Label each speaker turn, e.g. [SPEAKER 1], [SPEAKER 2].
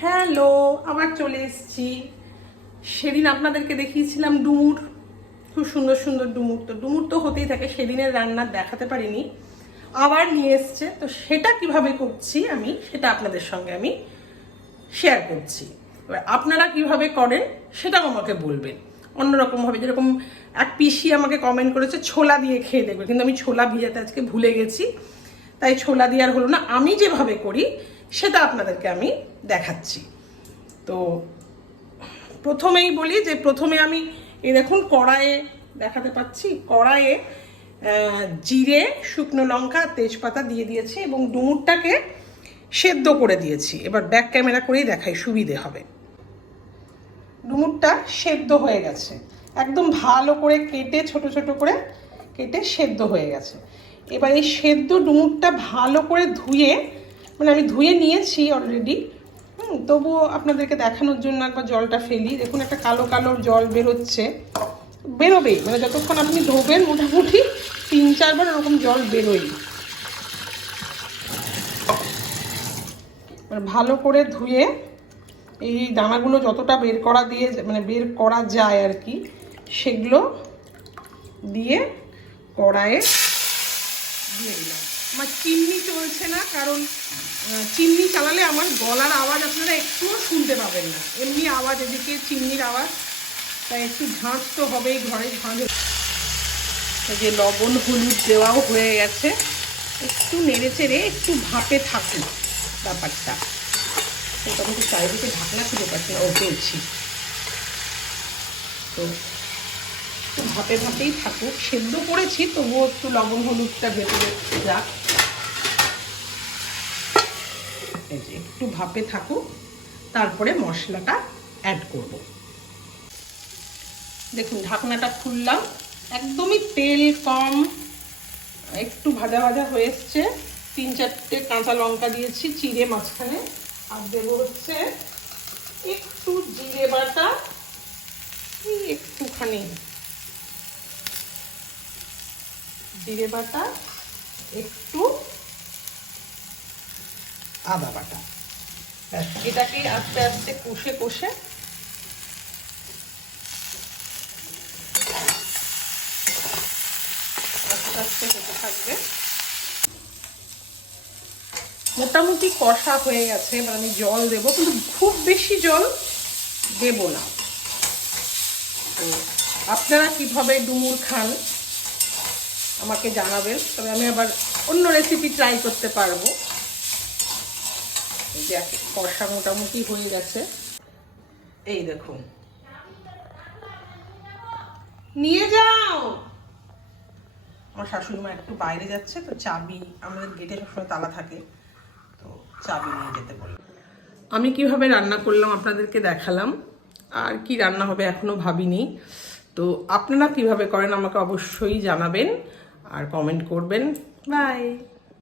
[SPEAKER 1] Hello, আবার চলে এসেছি। সেদিন আপনাদেরকে দেখিয়েছিলাম ডুমুর। খুব সুন্দর সুন্দর ডুমুর। তো ডুমুর তো হতেই থাকে, সেদিনের রান্না দেখাতে পারিনি। আবার নিয়ে এসছে। তো সেটা কীভাবে করছি আমি, সেটা আপনাদের সঙ্গে আমি শেয়ার করছি। এবার আপনারা কীভাবে করেন, সেটাও আমাকে বলবেন। অন্যরকমভাবে যেরকম এক পিসি আমাকে কমেন্ট করেছে, ছোলা দিয়ে খেয়ে দেখবে। কিন্তু আমি ছোলা ভিজাতে আজকে ভুলে গেছি। তাই ছোলা দিয়ে আর হলো না। আমি যেভাবে করি সেটা আপনাদেরকে আমি দেখাচ্ছি। তো প্রথমেই বলি যে প্রথমে আমি এই দেখুন কড়াইয়ে দেখাতে পাচ্ছি, কড়াইয়ে জিরে, শুকনো লঙ্কা, তেজপাতা দিয়ে দিয়েছি এবং ডুমুরটাকে সেদ্ধ করে দিয়েছি। এবার ব্যাক ক্যামেরা করেই দেখাই, সুবিধে হবে। ডুমুরটা সেদ্ধ হয়ে গেছে। একদম ভালো করে কেটে, ছোট ছোট করে কেটে সেদ্ধ হয়ে গেছে। এবার এই সেদ্ধ ডুমুরটা ভালো করে ধুয়ে মানে আমি ধুয়ে নিয়েছি অলরেডি হুম, তবুও আপনাদেরকে দেখানোর জন্য একবার জলটা ফেলি। দেখুন, একটা কালো কালো জল বেরোচ্ছে। বেরোবেই মানে যতক্ষণ আপনি ধোবেন, মোটামুটি তিন চারবার ওরকম জল বেরোই ভালো করে ধুয়ে এই দানাগুলো যতটা বের করা দিয়ে মানে বের করা যায় আর কি, সেগুলো দিয়ে কড়াইয়ে দিয়ে দিলাম। আমার চিমনি চলছে না, কারণ চিমনি চালালে আমার গলার আওয়াজ আপনারা একটুও শুনতে পাবেন না। এমনি আওয়াজ এদিকে, চিমনির আওয়াজ। তাই একটু ঝাঁঝ তো হবেই ঘরে এই যে লবণ, হলুদ দেওয়াও হয়ে গেছে। একটু নেড়ে চেড়ে একটু ভাপে থাকুক ব্যাপারটা। মোটামুটি চারিদিকে ঢাকনা খুঁজে পাচ্ছি না, ও পেয়েছি তো ভাপে ভাপেই থাকুক। সেদ্ধ করেছি, তবুও একটু লবণ, হলুদটা ভেতরে যাক। এই যে একটু ভাপে থাকুক, তারপরে মশলাটা অ্যাড করব। দেখুন, ঢাকনাটা খুললাম। একদমই তেল কম, একটু ভাজা ভাজা হয়ে এসছে। তিন চারটে কাঁচা লঙ্কা দিয়েছি, চিড়ে মাঝখানে। আর দেবো হচ্ছে একটু জিরে বাটা একটুখানি। জিরে বাটা, একটু আদা বাটা। এটাকে আস্তে আস্তে কষে কষে মোটামুটি কষা হয়ে গেছে। এবার আমি জল দেবো, কিন্তু খুব বেশি জল দেব না। তো আপনারা কীভাবে ডুমুর খান আমাকে জানাবেন, তবে আমি আবার অন্য রেসিপি ট্রাই করতে পারব। যে কষা মোটামুটি হয়ে গেছে। এই দেখুন। নিয়ে যাও! আমার শাশুড়ি মা একটু বাইরে যাচ্ছে তো চাবি আমাদের গেটে সবসময় তালা থাকে তো চাবি নিয়ে যেতে বলল। আমি কীভাবে রান্না করলাম আপনাদেরকে দেখালাম আর কি রান্না হবে এখনও ভাবিনি। তো আপনারা কীভাবে করেন আমাকে অবশ্যই জানাবেন আর কমেন্ট করবেন। বাই